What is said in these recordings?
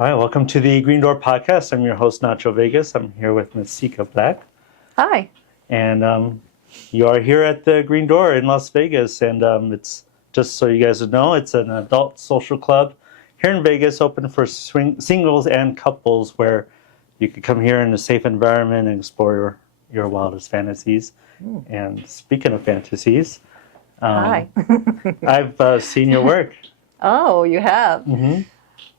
All right, welcome to the Green Door Podcast. I'm your host, Nacho Vegas. I'm here with Ms. Seeka Black. Hi. And you are here at the Green Door in Las Vegas. And it's, just so you guys know, it's an adult social club here in Vegas, open for singles and couples, where you can come here in a safe environment and explore your wildest fantasies. And speaking of fantasies, Hi. I've seen your work. Oh, you have? Mm-hmm.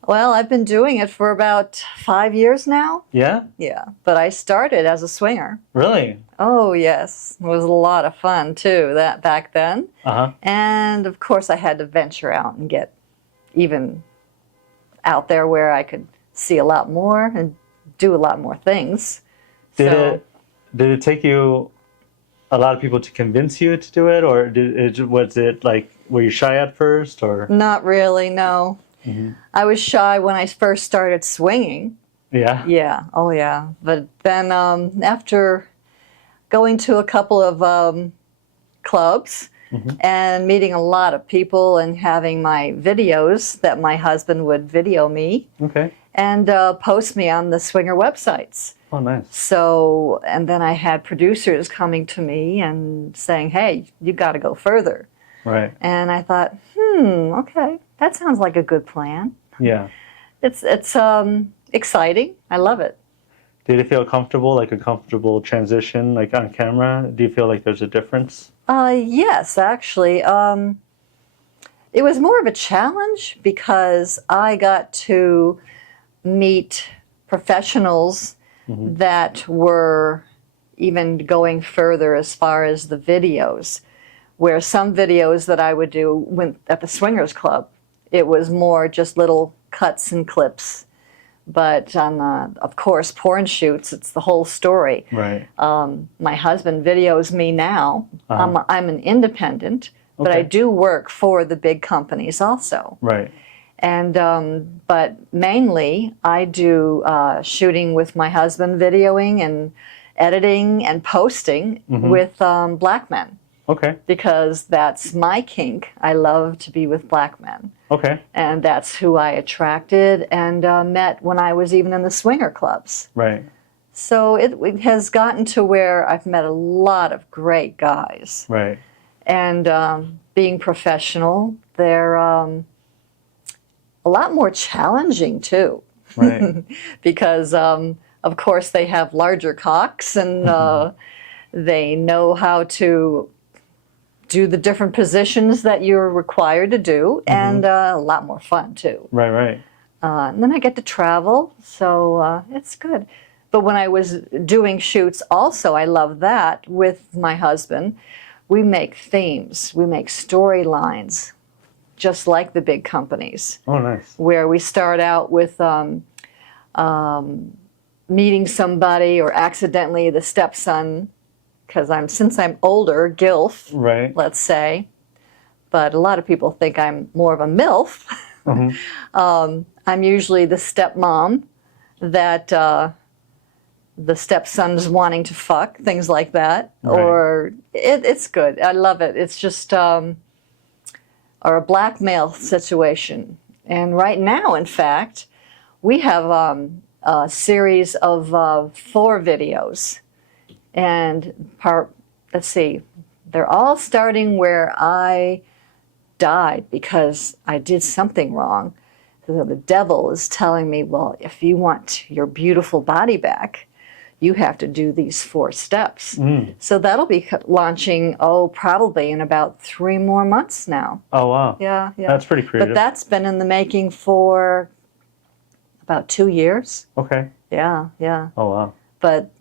Well, I've been doing it for about 5 years now. Yeah? Yeah, but I started as a swinger. Really? Oh, yes. It was a lot of fun, too, that back then. Uh-huh. And, of course, I had to venture out and get even out there where I could see a lot more and do a lot more things. Did it take you a lot of people to convince you to do it, or was it like, were you shy at first, or? Not really, no. Mm-hmm. I was shy when I first started swinging. Yeah? Yeah, oh yeah. But then after going to a couple of clubs and meeting a lot of people and having my videos that my husband would video me and post me on the swinger websites. Oh, nice. So, and then I had producers coming to me and saying, hey, you got to go further. Right. And I thought, okay, that sounds like a good plan. Yeah. It's exciting. I love it. Did it feel comfortable, like a comfortable transition, like on camera? Do you feel like there's a difference? Yes, actually. It was more of a challenge because I got to meet professionals that were even going further as far as the videos, where some videos that I would do at the Swingers Club, it was more just little cuts and clips. But on of course, porn shoots, it's the whole story. Right. My husband videos me now. I'm an independent, but I do work for the big companies also. Right. And but mainly, I do shooting with my husband, videoing and editing and posting with black men. Okay. Because that's my kink. I love to be with black men. Okay. And that's who I attracted and met when I was even in the swinger clubs. Right. So it has gotten to where I've met a lot of great guys. Right. And being professional, they're a lot more challenging too. Right. Because, of course, they have larger cocks and they know how to do the different positions that you're required to do, and a lot more fun too. Right, right. And then I get to travel, so it's good. But when I was doing shoots also, I love that with my husband. We make themes, we make storylines, just like the big companies. Oh, nice. Where we start out with meeting somebody or accidentally the stepson, because since I'm older, GILF, right, let's say, but a lot of people think I'm more of a MILF. I'm usually the stepmom that the stepson's wanting to fuck, things like that. Right. Or it's good. I love it. It's just or a blackmail situation. And right now, in fact, we have a series of 4 videos. And let's see, they're all starting where I died because I did something wrong. So the devil is telling me, well, if you want your beautiful body back, you have to do these 4 steps. So that'll be launching, probably in about 3 more months now. Oh, wow. Yeah, yeah. That's pretty creative. But that's been in the making for about 2 years. Okay. Yeah, yeah. Oh, wow. But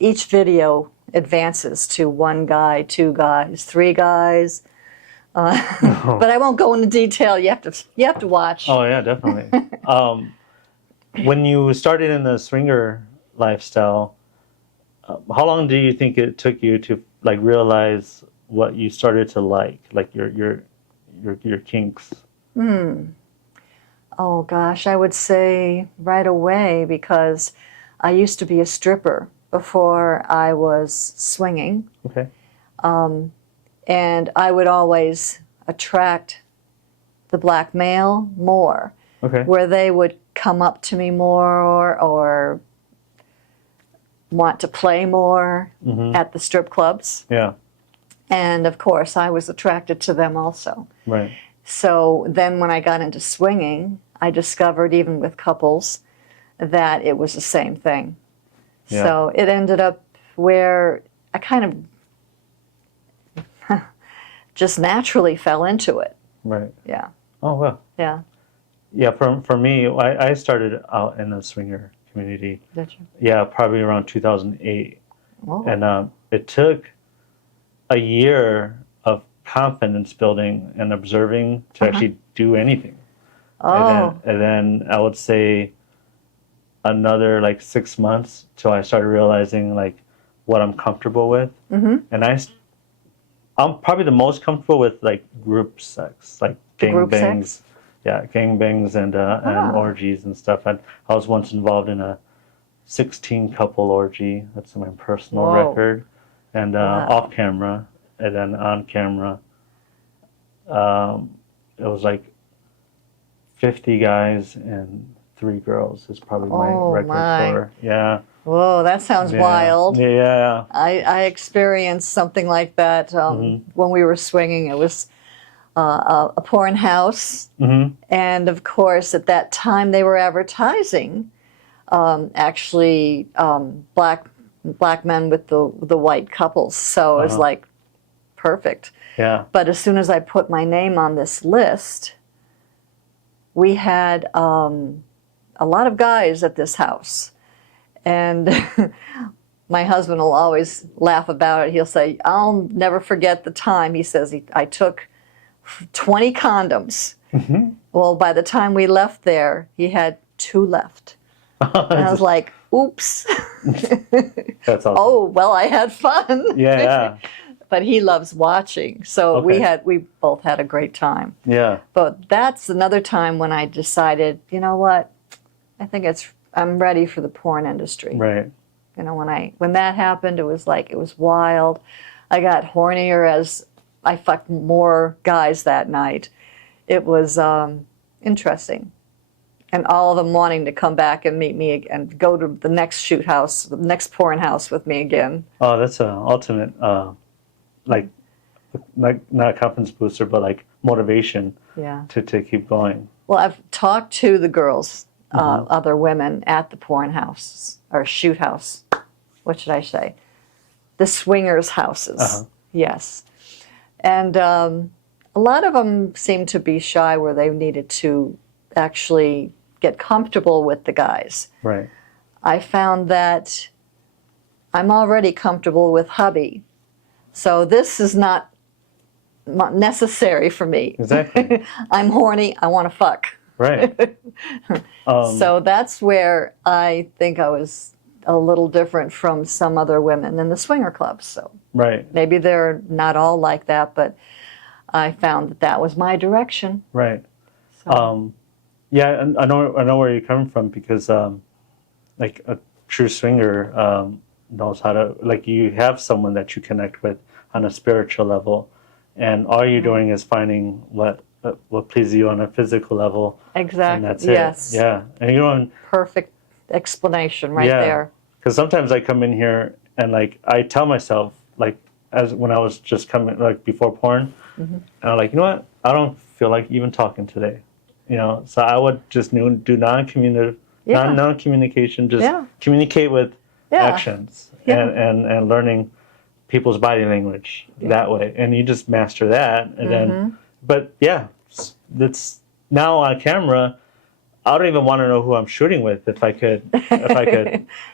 each video advances to 1 guy, 2 guys, 3 guys. But I won't go into detail. You have to watch. Oh yeah, definitely. When you started in the swinger lifestyle, how long do you think it took you to like realize what you started to like your kinks? Oh gosh, I would say right away, because I used to be a stripper before I was swinging. Okay. And I would always attract the black male more. Okay. where they would come up to me more or want to play more at the strip clubs. Yeah. And of course, I was attracted to them also. Right. So then when I got into swinging, I discovered, even with couples, that it was the same thing. Yeah. So it ended up where I kind of just naturally fell into it. Right. Yeah. Oh, well. Yeah. Yeah, for me, I started out in the swinger community. Did you? Yeah, probably around 2008. Oh. And it took a year of confidence building and observing to actually do anything. Oh. And then I would say another like 6 months till I started realizing like what I'm comfortable with. And I'm probably the most comfortable with like group sex, like Group gangbangs. sex? Yeah, gangbangs and orgies and stuff. And I was once involved in a 16 couple orgy. That's my personal Whoa. record. And Wow. off camera and then on camera. It was like 50 guys and 3 girls is probably my Oh, record my. for. Yeah. Whoa, that sounds Yeah. wild. Yeah. I experienced something like that when we were swinging. It was a porn house. And of course, at that time, they were advertising black men with the white couples. So it was like perfect. Yeah. But as soon as I put my name on this list, we had a lot of guys at this house. And my husband will always laugh about it. He'll say, I'll never forget the time. He says, I took 20 condoms. Well, by the time we left there, he had 2 left. And I was like, oops. That's awesome. Oh, well, I had fun. Yeah. But he loves watching. So Okay. we both had a great time. Yeah. But that's another time when I decided, you know what? I think I'm ready for the porn industry. Right. You know, when that happened, it was wild. I got hornier as I fucked more guys that night. It was interesting. And all of them wanting to come back and meet me and go to the next shoot house, the next porn house with me again. Oh, that's an ultimate, like not a confidence booster, but like motivation Yeah. to keep going. Well, I've talked to the girls, other women at the porn house or shoot house. What should I say? The swingers' houses. Yes. And a lot of them seemed to be shy where they needed to actually get comfortable with the guys. Right. I found that I'm already comfortable with hubby. So this is not necessary for me. Exactly. I'm horny. I want to fuck. Right. So that's where I think I was a little different from some other women in the swinger clubs. So Right. maybe they're not all like that, but I found that was my direction. Right. So, Yeah, and I know where you're coming from because, like a true swinger knows how to, like, you have someone that you connect with on a spiritual level, and all you're doing is finding what pleases you on a physical level. exactly. And that's Yes. it. Yeah, and you know, Perfect explanation right yeah, there. because sometimes I come in here and like I tell myself like as when I was just coming like before porn, and I'm like, you know what, I don't feel like even talking today. You know, so I would just do non-communication, just Yeah. communicate with Yeah. actions Yeah. and learning people's body language that way. And you just master that. And then, but yeah, that's now on camera, I don't even want to know who I'm shooting with if I could,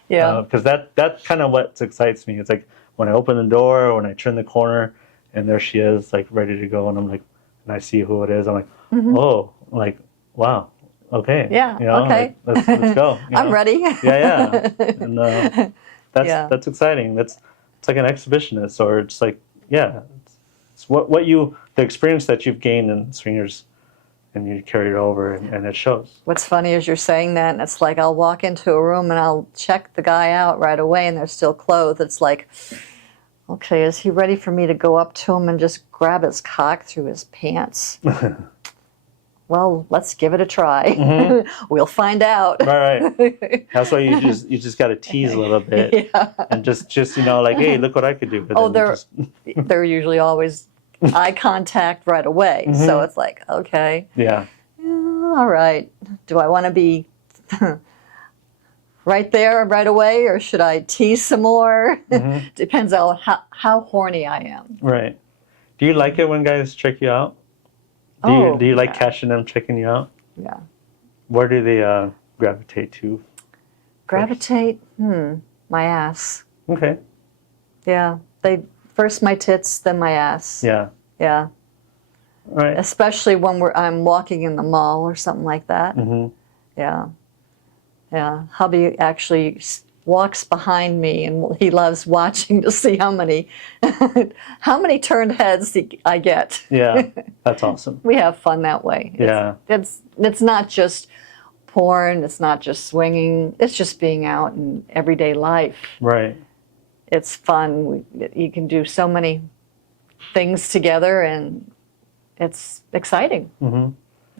Yeah. because that's kind of what excites me. It's like when I open the door or when I turn the corner and there she is, like ready to go. And I'm like, and I see who it is. I'm like, oh, like, wow. Okay. Yeah, You know, okay. like, let's go. You I'm know? ready. Yeah. And that's exciting. It's like an exhibitionist, or it's like, yeah, it's the experience that you've gained in swingers, and you carry it over, and it shows. What's funny is you're saying that, and it's like I'll walk into a room and I'll check the guy out right away, and they're still clothed. It's like, okay, is he ready for me to go up to him and just grab his cock through his pants? well, let's give it a try. We'll find out. Right. That's why you just got to tease a little bit, Yeah. and just like, hey, look what I could do. But Oh, then they're usually always eye contact right away. So it's like, okay, yeah, all right. Do I want to be right there right away, or should I tease some more? Depends on how horny I am. right. Do you like it when guys check you out? Do you like catching them checking you out? Yeah. Where do they gravitate to? Gravitate? My ass. Okay. Yeah. They first my tits, then my ass. Yeah. Yeah. Right. Especially when I'm walking in the mall or something like that. Yeah. Yeah. Hubby actually walks behind me, and he loves watching to see how many turned heads I get. Yeah. That's awesome. We have fun that way. Yeah. It's not just porn. It's not just swinging. It's just being out in everyday life. Right. It's fun. You can do so many things together, and it's exciting.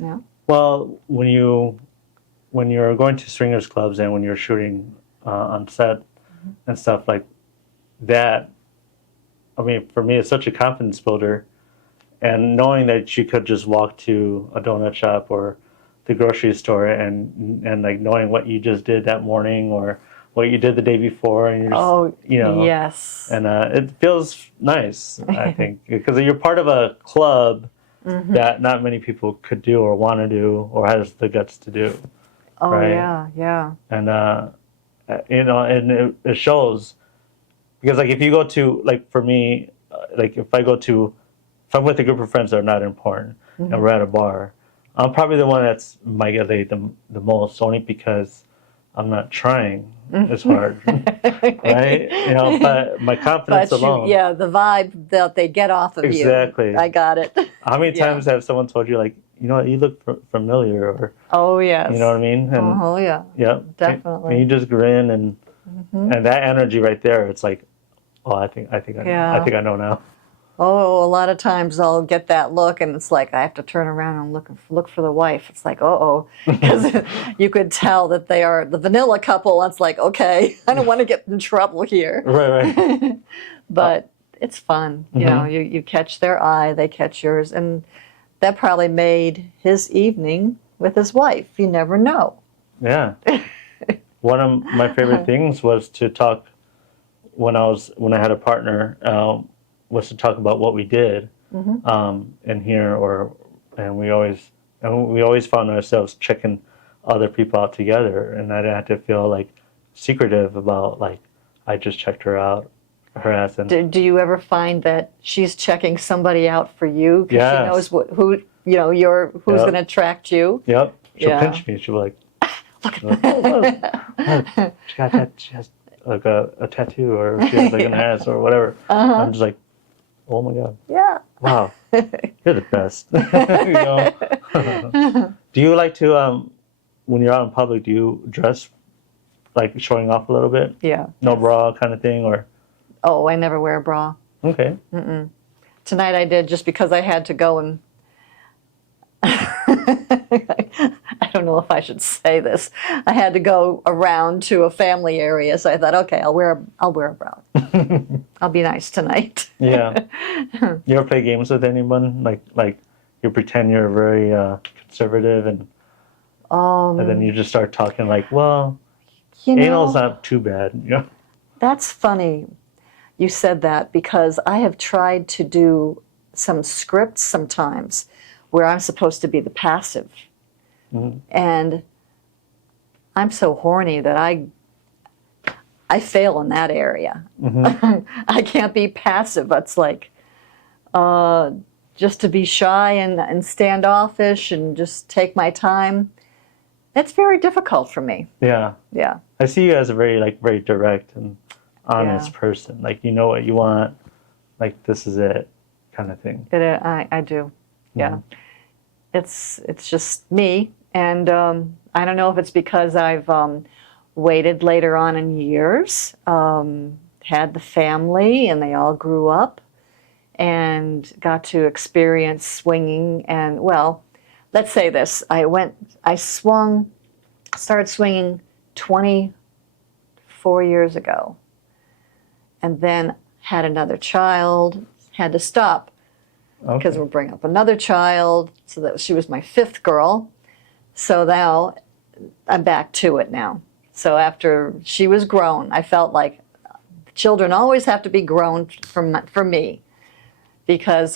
Yeah. Well, when you're going to swingers clubs and when you're shooting on set and stuff like that, I mean, for me, it's such a confidence builder. And knowing that you could just walk to a donut shop or the grocery store and like knowing what you just did that morning or what you did the day before, and you're just, yes. And it feels nice, I think, because you're part of a club that not many people could do or want to do or has the guts to do. Oh, right? yeah. And and it shows, because like if you go to, like for me, like if I'm with a group of friends that are not important and we're at a bar, I'm probably the one that's might get laid the most, only because I'm not trying as hard, right? But my confidence alone. Yeah, the vibe that they get off of you. Exactly. I got it. How many times have someone told you, like, you look familiar, or oh yes, you know what I mean? And, oh yeah, yeah, definitely. And you just grin and that energy right there. It's like, oh, I think I know now. Oh, a lot of times I'll get that look, and it's like I have to turn around and look for the wife. It's like, because you could tell that they are the vanilla couple. It's like, okay, I don't want to get in trouble here. Right. But it's fun. You know, you catch their eye, they catch yours, and that probably made his evening with his wife. You never know. Yeah. One of my favorite things was to talk when I had a partner. Was to talk about what we did in here, and we always found ourselves checking other people out together, and I didn't have to feel like secretive about, like, I just checked her ass. And do you ever find that she's checking somebody out for you because yes. she knows who's going to attract you? Yep. She'll pinch me. She'll be like, look, she has like a tattoo, or she has like an ass or whatever. I'm just like, oh my God. Yeah. Wow. You're the best. Do you like to, when you're out in public, do you dress like showing off a little bit? Yeah. No bra kind of thing, or? Oh, I never wear a bra. Okay. Tonight I did, just because I had to go and I don't know if I should say this. I had to go around to a family area, so I thought, okay, I'll wear a bra. I'll be nice tonight. Yeah. You ever play games with anyone? Like you pretend you're very conservative, and then you just start talking like, well, anal's not too bad. That's funny you said that, because I have tried to do some scripts sometimes where I'm supposed to be the passive. And I'm so horny that I fail in that area. I can't be passive. It's like just to be shy and standoffish and just take my time. It's very difficult for me. Yeah. Yeah. I see you as a very direct and honest person. Like, you know what you want. Like, this is it, kind of thing. I do. Yeah. It's just me. And I don't know if it's because I've waited later on in years, had the family, and they all grew up and got to experience swinging. And, well, let's say this. Started swinging 24 years ago, and then had another child, had to stop because we'll bring up another child. So that she was my 5th girl. So now I'm back to it now. So after she was grown, I felt like children always have to be grown for me, because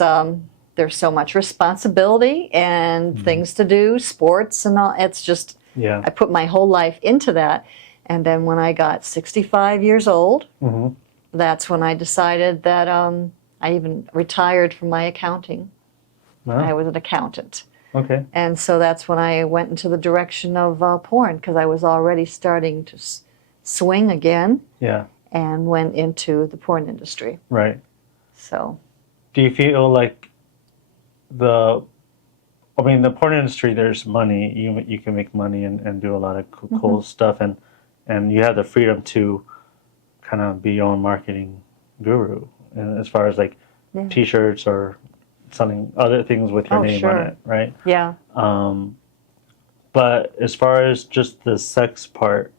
there's so much responsibility and things to do, sports and all. It's just, I put my whole life into that. And then when I got 65 years old, that's when I decided that I even retired from my accounting. Wow. I was an accountant. Okay. And so that's when I went into the direction of porn, because I was already starting to swing again. Yeah. And went into the porn industry. Right. So. Do you feel like the porn industry, there's money, you can make money and do a lot of cool stuff, and you have the freedom to kind of be your own marketing guru, and as far as like t-shirts or selling other things with your name on it, right? Yeah. But as far as just the sex part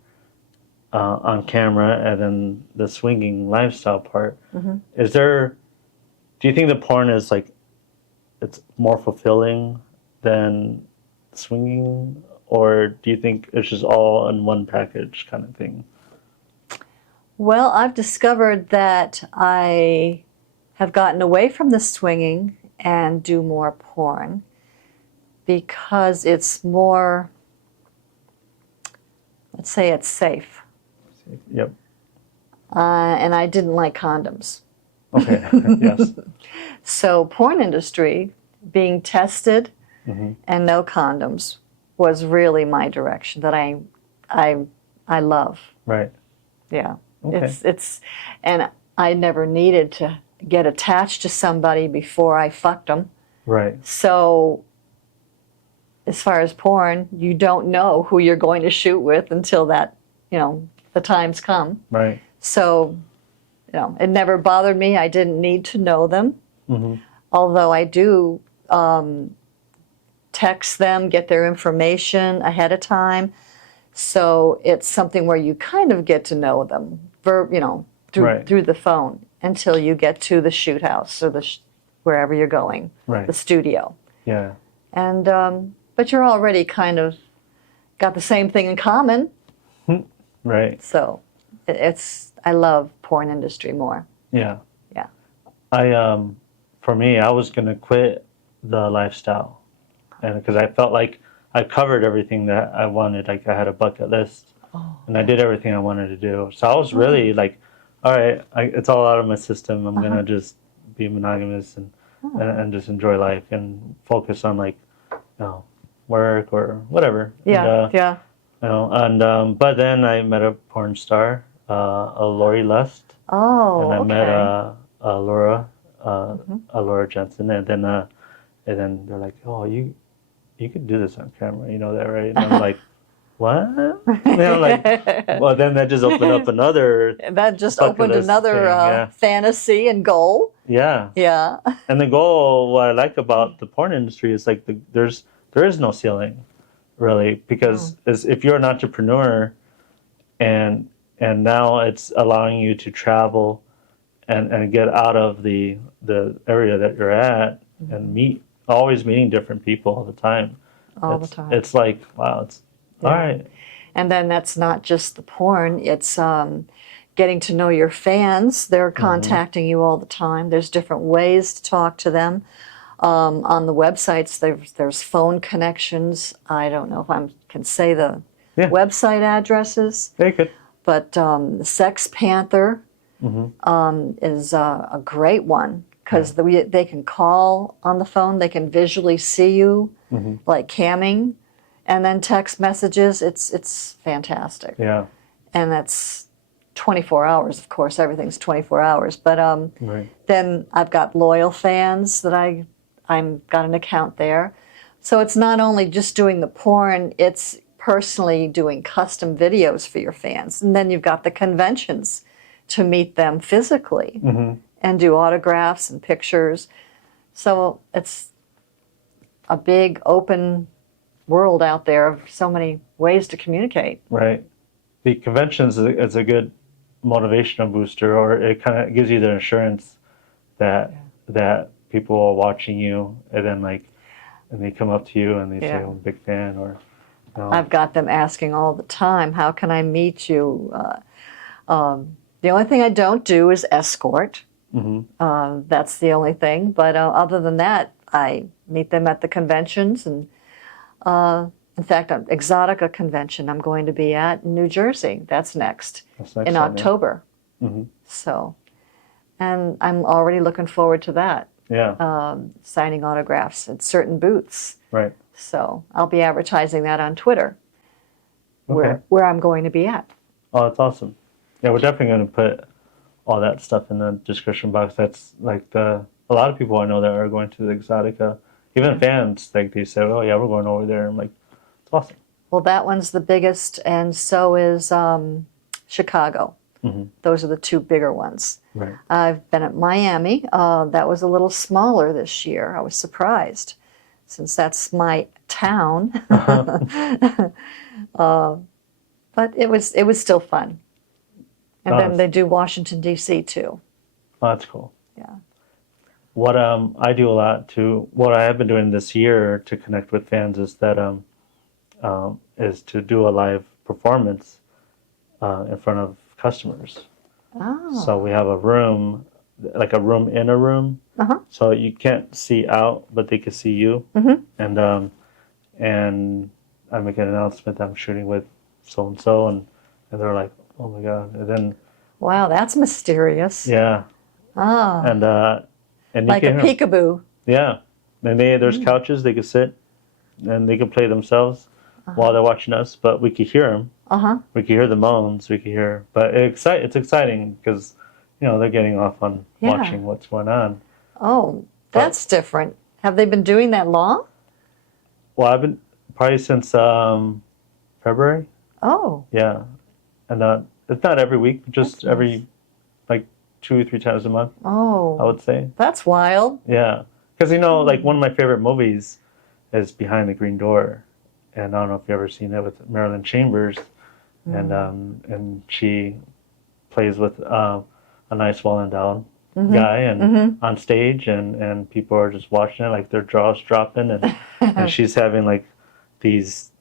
on camera and then the swinging lifestyle part, do you think the porn is like, it's more fulfilling than swinging, or do you think it's just all in one package kind of thing? Well, I've discovered that I have gotten away from the swinging and do more porn because it's more, let's say it's safe. Yep. And I didn't like condoms. Okay. Yes. So porn industry, being tested and no condoms, was really my direction that I love. Right. Yeah. Okay. It's and I never needed to get attached to somebody before I fucked them. Right. So as far as porn, you don't know who you're going to shoot with until that, the times come. Right. So, it never bothered me. I didn't need to know them. Although I do text them, get their information ahead of time. So it's something where you kind of get to know them, through the phone until you get to the shoot house or wherever you're going, the studio. Yeah. And but you're already kind of got the same thing in common. Right. So I love porn industry more. Yeah. Yeah. For me, I was gonna quit the lifestyle, and because I felt like I covered everything that I wanted. Like I had a bucket list, and I did everything I wanted to do. So I was really like, all right, it's all out of my system. I'm gonna just be monogamous and just enjoy life and focus on like, work or whatever. Yeah. And, but then I met a porn star, a Lori Lust. Oh, and I okay. met Laura Jensen, and then they're like, oh, you could do this on camera, you know that, right? And I'm like, what? Well, then that just opened up another. That just opened another fantasy and goal. Yeah. Yeah. And the goal, what I like about the porn industry is like there is no ceiling, really, because if you're an entrepreneur, and now it's allowing you to travel and get out of the area that you're at and always meeting different people all the time. The time. It's like, wow, it's all right. And then that's not just the porn, it's getting to know your fans. They're contacting you all the time. There's different ways to talk to them. On the websites, there's phone connections. I don't know if I can say the website addresses. Very good. But the Sex Panther is a great one because they can call on the phone. They can visually see you, like camming, and then text messages. It's fantastic. Yeah. And that's 24 hours, of course. Everything's 24 hours. But then I've got loyal fans that I'm got an account there. So it's not only just doing the porn, it's personally doing custom videos for your fans. And then you've got the conventions to meet them physically and do autographs and pictures. So a big open world out there of so many ways to communicate. Right. The conventions is a good motivational booster, or it kind of gives you the assurance that that people are watching you, and then and they come up to you and they say, "I'm a big fan," or I've got them asking all the time, "How can I meet you?" The only thing I don't do is escort. That's the only thing. But other than that, I meet them at the conventions. And in fact, an Exotica convention I'm going to be at in New Jersey. That's next in October. So, and I'm already looking forward to that. Yeah. Signing autographs at certain booths. Right. So I'll be advertising that on Twitter, Okay. where I'm going to be at. Oh, that's awesome. Yeah, we're definitely going to put all that stuff in the description box. That's a lot of people I know that are going to the Exotica, even fans, they say, "Oh yeah, we're going over there." I'm like, it's awesome. Well, that one's the biggest, and so is Chicago. Those are the two bigger ones. Right. I've been at Miami. That was a little smaller this year. I was surprised, since that's my town. But it was still fun. And then they do Washington, D.C. too. Oh, that's cool. Yeah. What I do a lot too, what I have been doing this year to connect with fans is that is to do a live performance in front of customers. Oh. So we have a room, like a room in a room. So you can't see out, but they can see you. And I make an announcement that I'm shooting with so and so, and they're like, "Oh my god!" And then, wow, that's mysterious. yeah. Ah. And you like can a peekaboo. Yeah. And there's couches they could sit, and they can play themselves while they're watching us. But we could hear them. We could hear the moans. We could hear. But it's exciting because they're getting off on watching what's going on. Oh, that's different. Have they been doing that long? Well, I've been probably since February. Oh. Yeah. And it's not every week, but just every 2 or 3 times a month. Oh. I would say. That's wild. Yeah. Because one of my favorite movies is Behind the Green Door. And I don't know if you've ever seen it with Marilyn Chambers. And she plays with a nice well-endowed guy and on stage, and people are just watching it, like their jaws dropping, and she's having these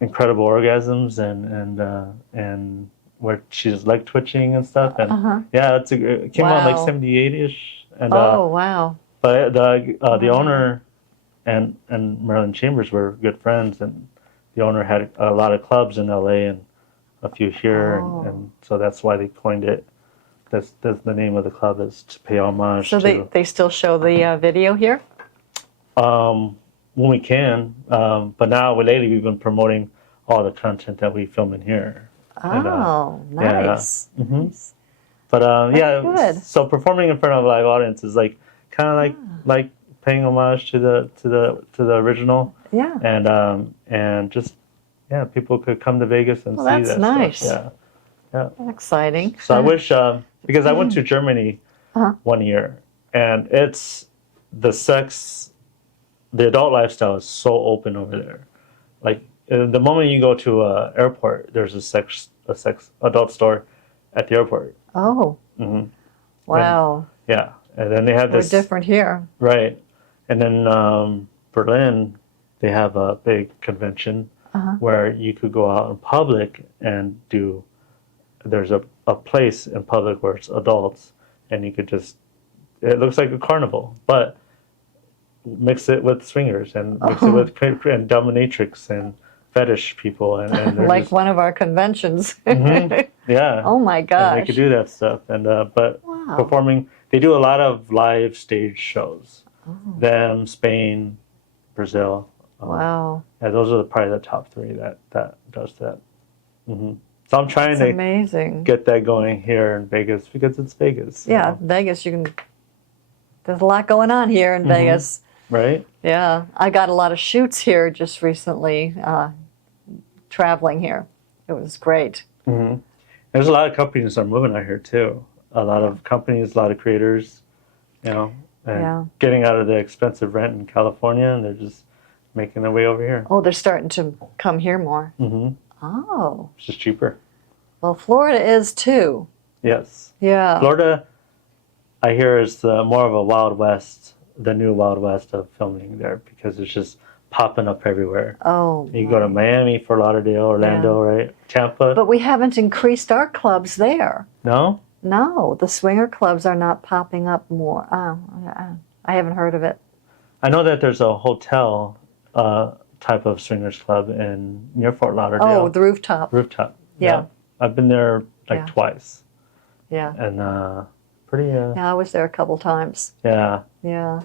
incredible orgasms and where she's leg twitching and stuff, and it came out like 78-ish, and wow. But the owner and Marilyn Chambers were good friends, and the owner had a lot of clubs in LA and a few here, and so that's why they coined it. That's the name of the club, is to pay homage. So they still show the video here? When we can, but now lately we've been promoting all the content that we film in here. Oh, and, nice. Nice. But good. So performing in front of a live audience is like paying homage to the original. Yeah. And just people could come to Vegas and see that's that nice. stuff. Yeah. Exciting. So I wish, because I went to Germany 1 year, and it's the adult lifestyle is so open over there. Like the moment you go to an airport, there's a sex adult store at the airport. Oh. Wow. And then they have We're this different here. Right, and then Berlin, they have a big convention where you could go out in public and do. There's a place in public where it's adults, and you could it looks like a carnival, but mix it with swingers and mix it with and dominatrix and fetish people, and like one of our conventions. Yeah. Oh my gosh. And they could do that stuff, and but performing, they do a lot of live stage shows. Them, Spain, Brazil. Wow. Yeah, those are probably the top 3 that does that. So I'm trying to amazing. Get that going here in Vegas because it's Vegas. Yeah, Vegas, there's a lot going on here in Vegas. Right? Yeah, I got a lot of shoots here just recently, traveling here. It was great. There's a lot of companies that are moving out here too. A lot of companies, a lot of creators, and getting out of the expensive rent in California, and they're just making their way over here. Oh, they're starting to come here more. Mm-hmm. Oh. It's just cheaper. Well, Florida is too. Yes. Yeah. Florida, I hear, is more of a Wild West, the new Wild West of filming there, because it's just popping up everywhere. Oh. You go to Miami, Fort Lauderdale, Orlando, right? Tampa. But we haven't increased our clubs there. No? No, the swinger clubs are not popping up more. I haven't heard of it. I know that there's a hotel type of swingers club near Fort Lauderdale. Oh, the rooftop. Rooftop. Yeah. I've been there like twice. Yeah. And pretty. Yeah, I was there a couple times. Yeah. Yeah.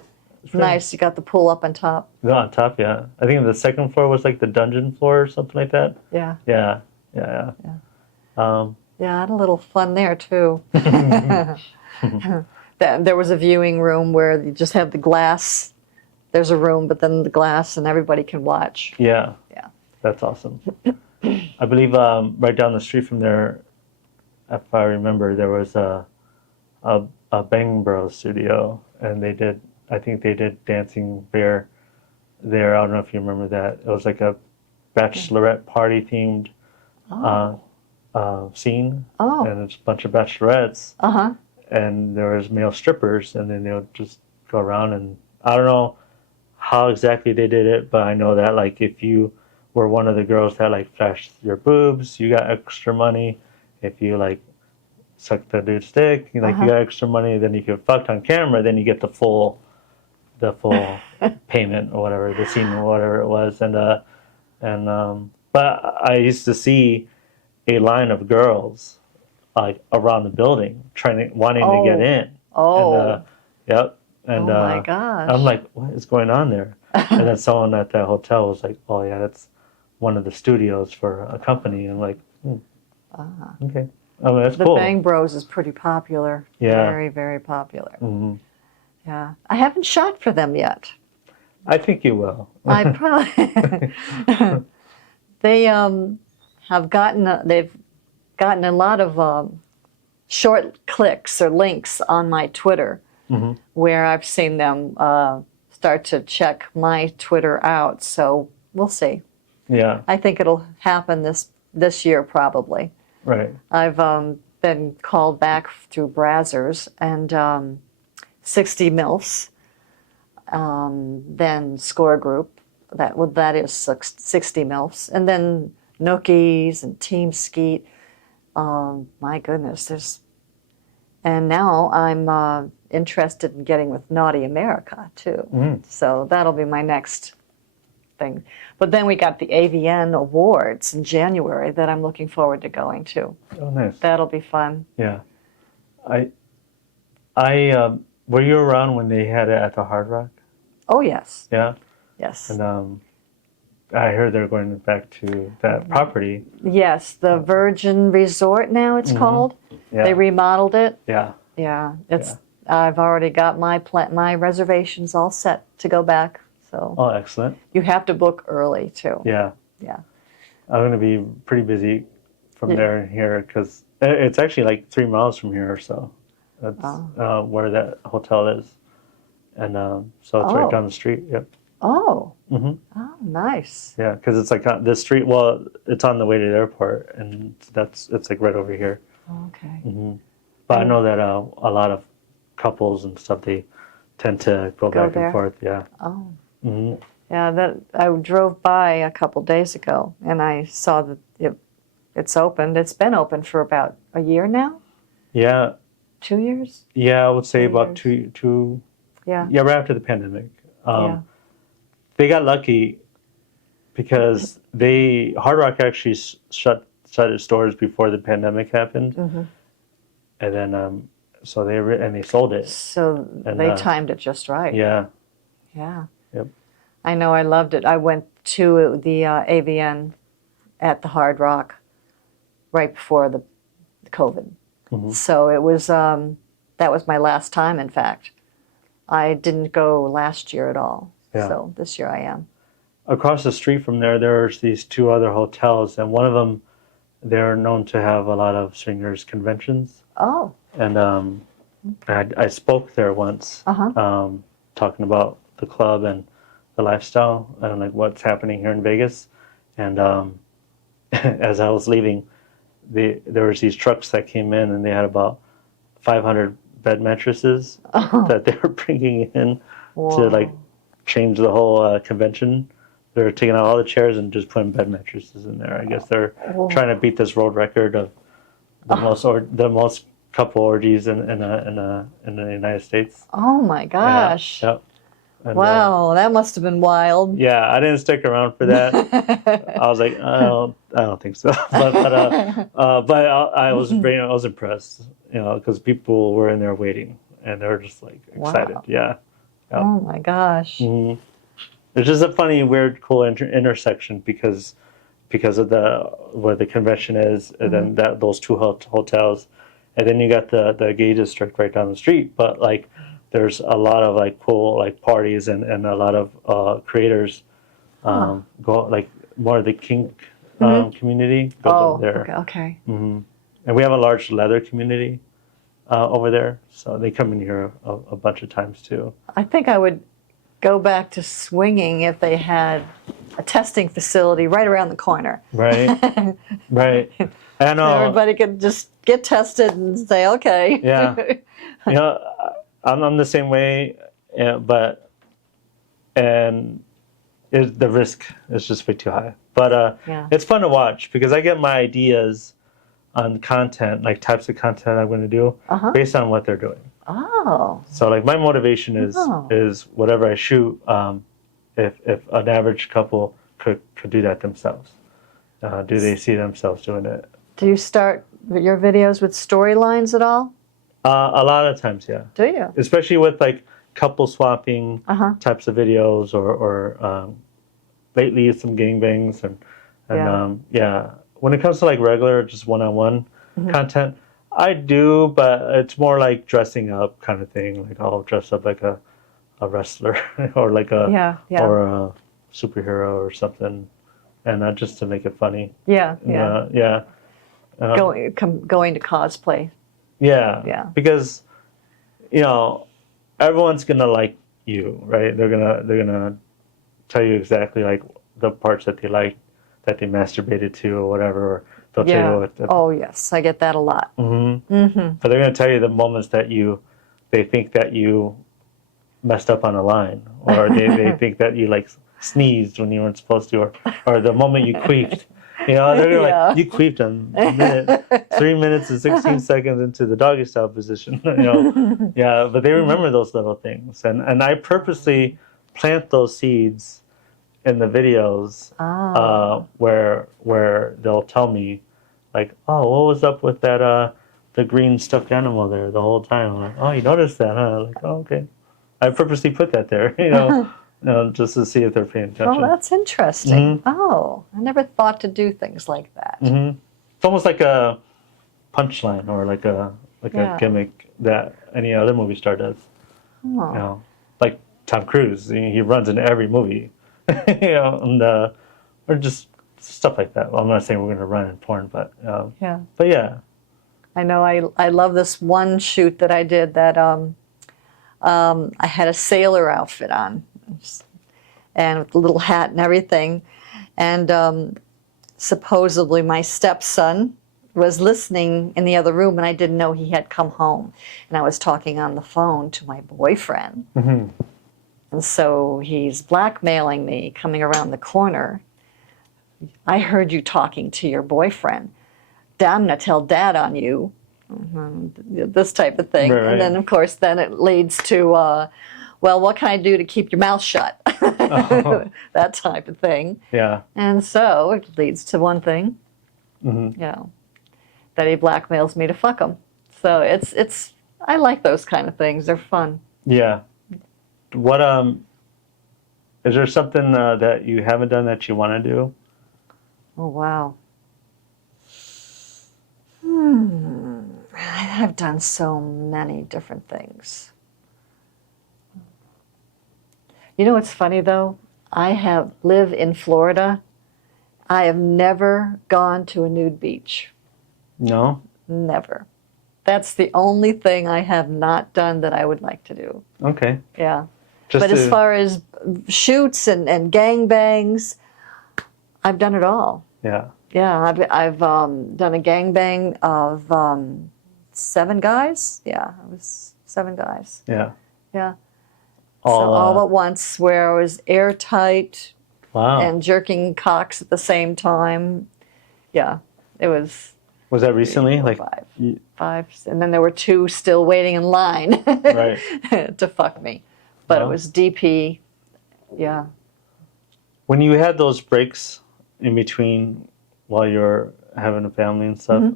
Nice. You got the pool up on top. No, on top, yeah. I think the second floor was like the dungeon floor or something like that. Yeah. Yeah. Yeah, I had a little fun there too. There was a viewing room where you just have the glass. There's a room, but then the glass, and everybody can watch. Yeah. Yeah. That's awesome. I believe right down the street from there, if I remember, there was a Bang Bros studio, and I think they did Dancing Bear there. I don't know if you remember that. It was like a bachelorette party themed scene. Oh. And it's a bunch of bachelorettes. Uh-huh. And there was male strippers, and then they'll just go around, and I don't know how exactly they did it, but I know that like if you were one of the girls that like flashed your boobs, you got extra money. If you like suck the dude's dick, you got extra money. Then if you fucked on camera, then you get the full payment or whatever, the scene or whatever it was. But I used to see a line of girls like around the building wanting to get in. Oh. And, yep. And oh my gosh. I'm like, what is going on there? And then someone at that hotel was like, oh yeah, that's one of the studios for a company. And I'm like, okay. I mean, that's the cool. Bang Bros is pretty popular. Yeah. Very, very popular. Mm-hmm. Yeah. I haven't shot for them yet. I think you will. I probably. They have gotten. They've gotten a lot of short clicks or links on my Twitter, where I've seen them start to check my Twitter out. So we'll see. Yeah. I think it'll happen this year probably. Right. I've been called back through Brazzers and 60 MILFs, then Score Group, that is 60 MILFs, and then Nookies and Team Skeet. My goodness, and now I'm interested in getting with Naughty America too. So that'll be my next thing. But then we got the AVN Awards in January that I'm looking forward to going to. Oh, nice. That'll be fun. Yeah. I were you around when they had it at the Hard Rock? Oh, yes. Yeah. Yes. And I heard they're going back to that property. Yes, the Virgin Resort now it's called. Yeah. They remodeled it. Yeah. Yeah. I've already got my reservations all set to go back. So Oh, excellent. you have to book early too. Yeah. Yeah. I'm going to be pretty busy from there and here because it's actually like 3 miles from here or so. That's where that hotel is. And so it's right down the street. Yep. Oh. Mm-hmm. Oh, nice. Yeah, because it's like on this street. Well, it's on the way to the airport, and it's like right over here. Okay. Mm-hmm. But I know that a lot of couples and stuff, they tend to go back there? and forth. Yeah. Oh. Mm-hmm. Yeah, that I drove by a couple days ago, and I saw that it's opened. It's been open for about a year now. Yeah. 2 years. Yeah, I would say 2 about years. two. Yeah. Yeah, right after the pandemic. Yeah. They got lucky because Hard Rock actually shut its doors before the pandemic happened, and then so they sold it. So And, they timed it just right. Yeah. Yeah. Yep. I know. I loved it. I went to the AVN at the Hard Rock right before the COVID. So it was that was my last time. In fact, I didn't go last year at all. Yeah. So this year I am. Across the street from there's these 2 other hotels, and one of them, they're known to have a lot of swingers conventions. Oh. And I spoke there once, talking about the club, and the lifestyle and like what's happening here in Vegas. And as I was leaving, there was these trucks that came in, and they had about 500 bed mattresses that they were bringing in to like change the whole convention. They're taking out all the chairs and just putting bed mattresses in there. I guess they're trying to beat this world record of the most couple orgies in the United States. Oh my gosh! Yeah. Yep. And, wow, that must have been wild. Yeah, I didn't stick around for that. I was like, I don't think so. But I was impressed, because people were in there waiting, and they were just like excited. Wow. Yeah. Yep. Oh my gosh. Mm-hmm. It's just a funny, weird, cool intersection because of where the convention is, and then those two hotels, and then you got the gay district right down the street. But like, there's a lot of like cool like parties and a lot of creators go like more of the kink community goes over there. Okay. Mm-hmm. And we have a large leather community over there, so they come in here a bunch of times too. I think I would go back to swinging if they had a testing facility right around the corner. Right. Right. I know. Everybody could just get tested and say, okay. Yeah. I'm the same way, the risk is just way too high. But it's fun to watch because I get my ideas on content, like types of content I'm going to do based on what they're doing. Oh. So like my motivation is whatever I shoot, if an average couple could do that themselves. Do they see themselves doing it? Do you start your videos with storylines at all? A lot of times, yeah. Do you? Especially with like couple swapping types of videos, or lately some gangbangs and When it comes to like regular, just one-on-one content, I do, but it's more like dressing up kind of thing. Like I'll dress up like a wrestler or like or a superhero or something, and not just to make it funny. Going to cosplay. Yeah. Because everyone's gonna like you, right? They're gonna tell you exactly like the parts that they like, that they masturbated to or whatever. Or they'll tell you what. Oh yes, I get that a lot. But they're gonna tell you the moments that they think that you messed up on a line, or they think that you like sneezed when you weren't supposed to, or the moment you queefed. They're gonna like, you queefed on a minute, 3 minutes and 16 seconds into the doggy style position. But they remember those little things, and I purposely plant those seeds in the videos where they'll tell me like, oh, what was up with that the green stuffed animal there the whole time? I'm like, oh, you noticed that, huh? Like, oh, okay. I purposely put that there, just to see if they're paying attention. Oh, that's interesting. Oh, I never thought to do things like that. It's almost like a punchline or like a gimmick that any other movie star does. Oh. Like Tom Cruise, he runs in every movie, or just stuff like that. Well, I'm not saying we're going to run in porn, but yeah. I know. I love this one shoot that I did that I had a sailor outfit on, and with a little hat and everything, and supposedly my stepson was listening in the other room, and I didn't know he had come home, and I was talking on the phone to my boyfriend, and so he's blackmailing me, coming around the corner. I heard you talking to your boyfriend. I'm gonna tell Dad on you. This type of thing. Right. And then, of course, then it leads to, well, what can I do to keep your mouth shut? That type of thing. Yeah. And so it leads to one thing, that he blackmails me to fuck him. So it's I like those kind of things. They're fun. Yeah. What is there something that you haven't done that you want to do? Oh, wow. I've done so many different things. You know what's funny though? I live in Florida. I have never gone to a nude beach. No? Never. That's the only thing I have not done that I would like to do. Okay. Yeah. Just but as far as shoots and gangbangs. I've done it all. Yeah. Yeah, I've done a gangbang of 7 guys. Yeah, it was 7 guys. Yeah. Yeah. All, so all at once, where I was airtight wow. and jerking cocks at the same time. Yeah, it was. Was that recently? 3, 4, Like 5, and then there were 2 still waiting in line right. to fuck me. But Wow. it was DP. Yeah. When you had those breaks in between while you were having a family and stuff,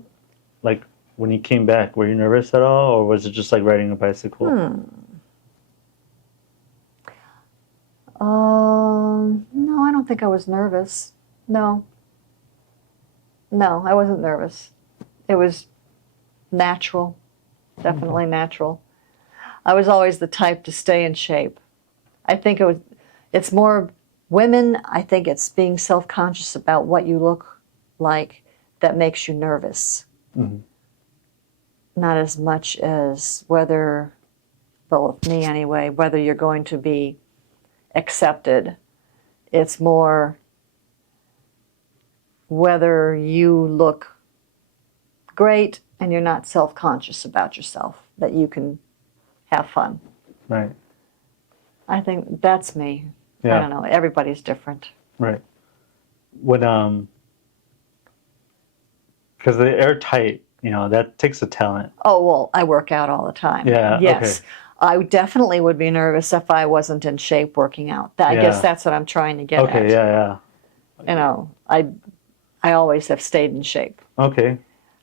like when you came back, were you nervous at all, or was it just like riding a bicycle? No, I don't think I was nervous. No, I wasn't nervous. It was natural, definitely natural. I was always the type to stay in shape. I think it's more women, I think it's being self-conscious about what you look like that makes you nervous. Not as much as whether, well, with me anyway, whether you're going to be accepted. It's more whether you look great and you're not self-conscious about yourself, that you can have fun. Right. I think that's me. Yeah. I don't know. Everybody's different. Right. When because the airtight, you know, that takes a talent. Oh, well, I work out all the time. Yeah. Yes. Okay. I definitely would be nervous if I wasn't in shape working out. I guess that's what I'm trying to get at. Okay. Yeah. You know, I always have stayed in shape. Okay.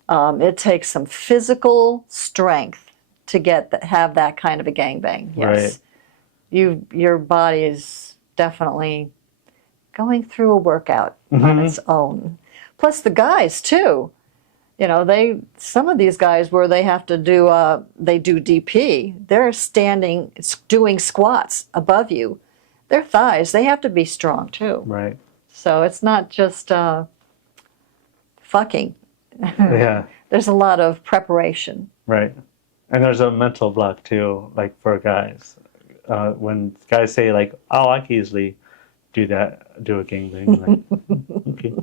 It takes some physical strength to have that kind of a gangbang. Yes. Right. Your body is definitely going through a workout on its own. Plus the guys too. You know, some of these guys where they have to do they do DP, they're standing doing squats above you. Their thighs, they have to be strong too. Right. So it's not just fucking. Yeah. There's a lot of preparation. Right. And there's a mental block too, like for guys. When guys say like, "Oh, I can easily do that, do a gangbang," like, okay.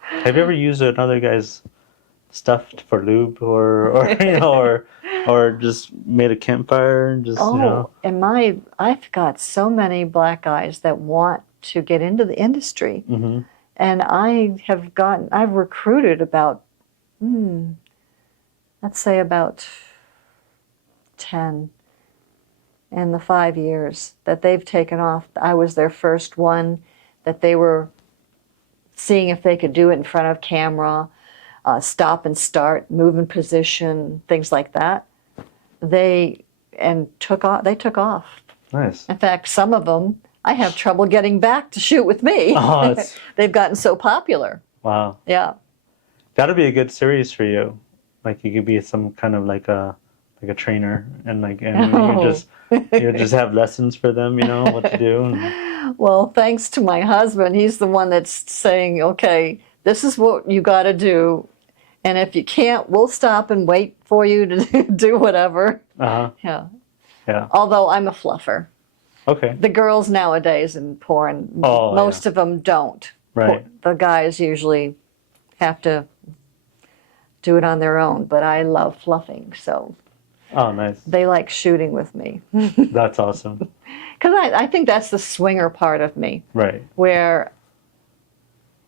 Have you ever used another guy's stuff for lube, or you know, or just made a campfire and just you know? And I've got so many black guys that want to get into the industry, and I've recruited about, let's say about 10 in the 5 years that they've taken off. I was their first one that they were seeing if they could do it in front of camera, stop and start, move in position, things like that. They took off. Nice. In fact, some of them, I have trouble getting back to shoot with me. Oh, They've gotten so popular. Wow. Yeah. That'd be a good series for you. Like you could be some kind of like a trainer, and you just have lessons for them, you know, what to do. Well, thanks to my husband, he's the one that's saying, okay, this is what you got to do. And if you can't, we'll stop and wait for you to do whatever. Yeah. Yeah. Although I'm a fluffer. Okay. The girls nowadays in porn, most of them don't. Right. The guys usually have to do it on their own, but I love fluffing, so. Oh, nice. They like shooting with me. That's awesome. Because I think that's the swinger part of me. Right. Where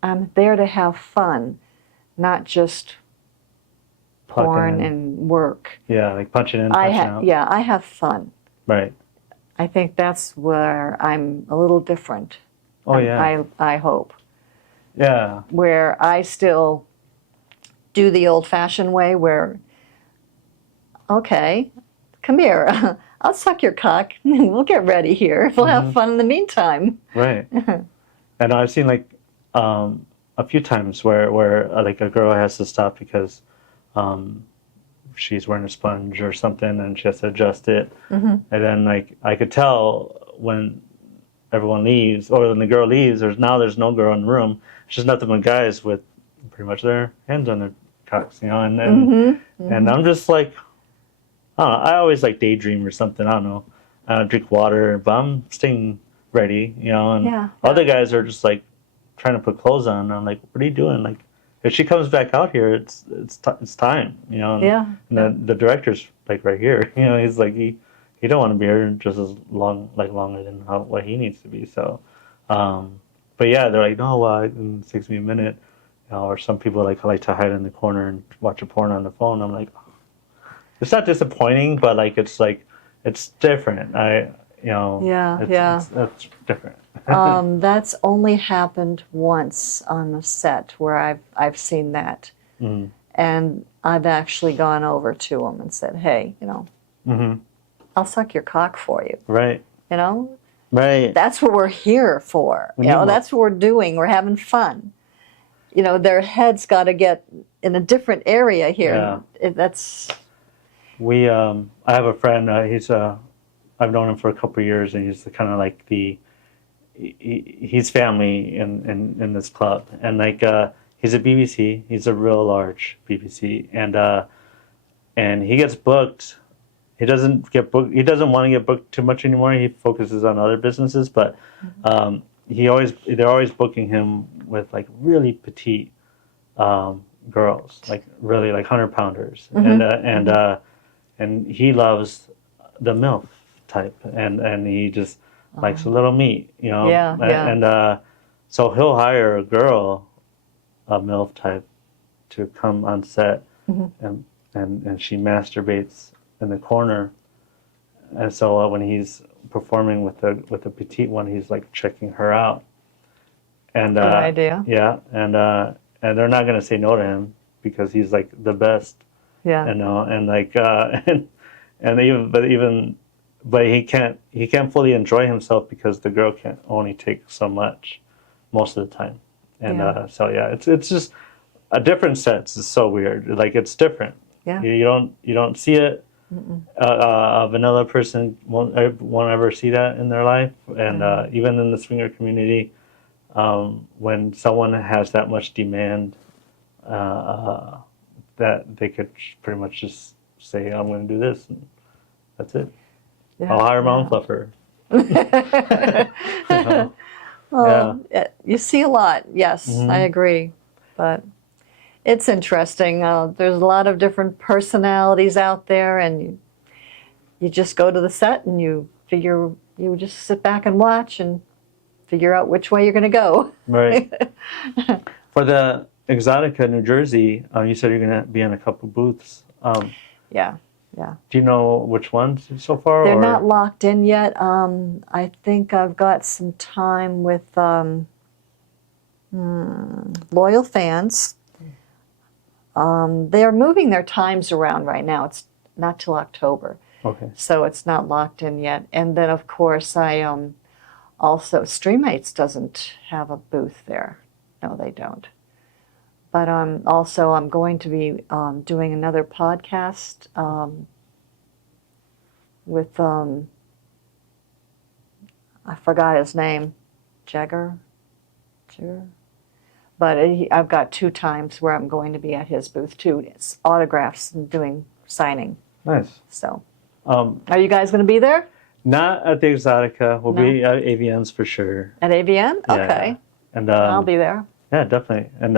I'm there to have fun, not just porn and work. Yeah, like punching in, punching out. Yeah, I have fun. Right. I think that's where I'm a little different. Oh, yeah. I hope. Yeah. Where I still do the old-fashioned way where, okay, come here. I'll suck your cock. We'll get ready here. We'll have fun in the meantime. Right. And I've seen like a few times where like a girl has to stop because she's wearing a sponge or something and she has to adjust it. And then like I could tell when everyone leaves or when the girl leaves, there's no girl in the room. It's just nothing but guys with pretty much their hands on their cocks, you know, and I'm just like, I don't know, I always like daydream or something. I don't know. Drink water, but I'm staying ready, you know, and Yeah, other guys are just like trying to put clothes on. And I'm like, what are you doing? Like, if she comes back out here, it's time, you know. And, Yeah. and the director's like right here, you know. He's like he don't want to be here just as long, like longer than what he needs to be. So, but yeah, they're like, no, it takes me a minute, you know. Or some people like to hide in the corner and watch a porn on the phone. I'm like, it's not disappointing, but like it's different. You know, Yeah. it's different. That's only happened once on a set where I've seen that, and I've actually gone over to him and said, "Hey, you know, I'll suck your cock for you." Right. You know, Right. that's what we're here for. You know, that's what we're doing. We're having fun. You know, their head's got to get in a different area here. Yeah. That's. I have a friend. I've known him for a couple of years, and he's kind of like he's family in this club, and like he's a BBC. He's a real large BBC, and he gets booked. He doesn't get booked. He doesn't want to get booked too much anymore. He focuses on other businesses, but they're always booking him with like really petite girls, like really like 100-pounders, and he loves the MILF type, and he just likes a little meat, you know. Yeah. And so he'll hire a girl, a MILF type, to come on set, and she masturbates in the corner, and so when he's performing with the petite one, he's like checking her out. And Good idea. Yeah, and they're not gonna say no to him because he's like the best. Yeah. You know, and like but he can't fully enjoy himself because the girl can only take so much most of the time. And so yeah, it's just a different sense. It's so weird. Like it's different. Yeah. You don't see it. A vanilla person won't ever see that in their life, and even in the swinger community, when someone has that much demand, that they could pretty much just say, "I'm going to do this," and that's it. Yeah. I'll hire my own fluffer. You see a lot. Yes, I agree, but it's interesting. There's a lot of different personalities out there, and you just go to the set and you just sit back and watch and figure out which way you're going to go. Right. For the Exotica New Jersey, you said you're going to be in a couple booths. Yeah. Do you know which ones so far? They're not locked in yet. I think I've got some time with loyal fans. They are moving their times around right now. It's not till October. Okay. So it's not locked in yet. And then, of course, I also, Streammates doesn't have a booth there. No, they don't. But also, I'm going to be doing another podcast with, I forgot his name, Jagger? But I've got 2 times where I'm going to be at his booth too. It's autographs and doing signing. Nice. So, are you guys going to be there? Not at the Exotica. We'll be at AVN's for sure. At AVN? Yeah. Okay. And I'll be there. Yeah, definitely. And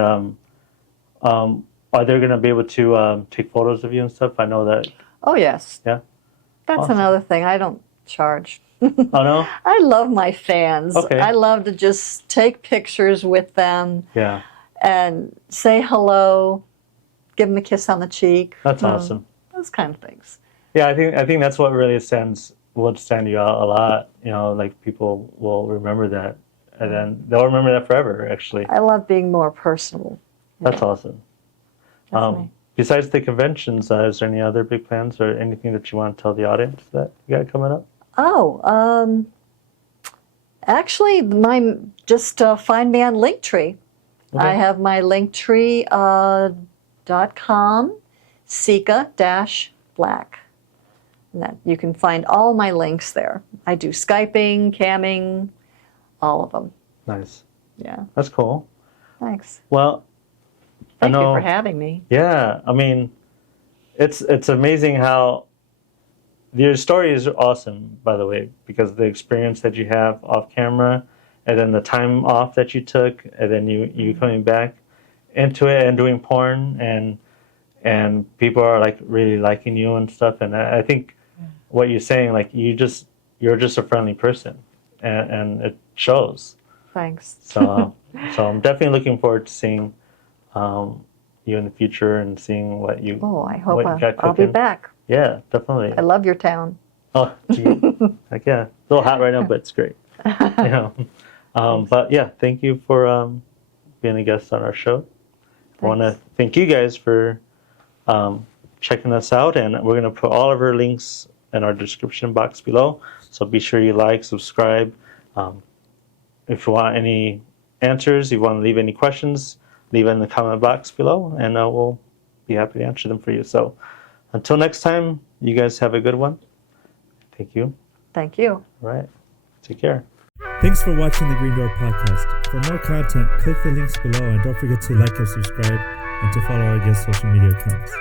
are they going to be able to take photos of you and stuff? I know that. Oh, yes. Yeah. That's Awesome. another thing. I don't charge. Oh, no? I love my fans. Okay. I love to just take pictures with them Yeah. and say hello, give them a kiss on the cheek. That's awesome. Those kind of things. Yeah, I think that's what really would stand you out a lot. You know, like people will remember that, and then they'll remember that forever. Actually, I love being more personal. that's awesome. That's me. Besides the conventions, is there any other big plans or anything that you want to tell the audience that you got coming up? Oh, actually, just find me on Linktree. Okay. I have my Linktree.com, Seeka-Black. And that you can find all my links there. I do Skyping, camming, all of them. Nice. Yeah. That's cool. Thanks. Well, Thank I know, you for having me. Yeah, I mean, it's amazing how your story is awesome, by the way, because the experience that you have off camera, and then the time off that you took, and then you coming back into it and doing porn, and people are like really liking you and stuff. And I think what you're saying, like you're just a friendly person, and it shows. Thanks. So I'm definitely looking forward to seeing you in the future and seeing what you. Oh, I hope what you got I'll be cooking. back. Yeah, definitely. I love your town. Oh, gee. Like, yeah, a little hot right now, but it's great. But yeah, thank you for being a guest on our show. I want to thank you guys for checking us out, and we're going to put all of our links in our description box below. So be sure you like, subscribe. If you want any answers, you want to leave any questions, leave it in the comment box below, and we'll be happy to answer them for you. So until next time, you guys have a good one. Thank you. Thank you. All right. Take care. Thanks for watching the Green Door Podcast. For more content, click the links below and don't forget to like and subscribe and to follow our guest social media accounts.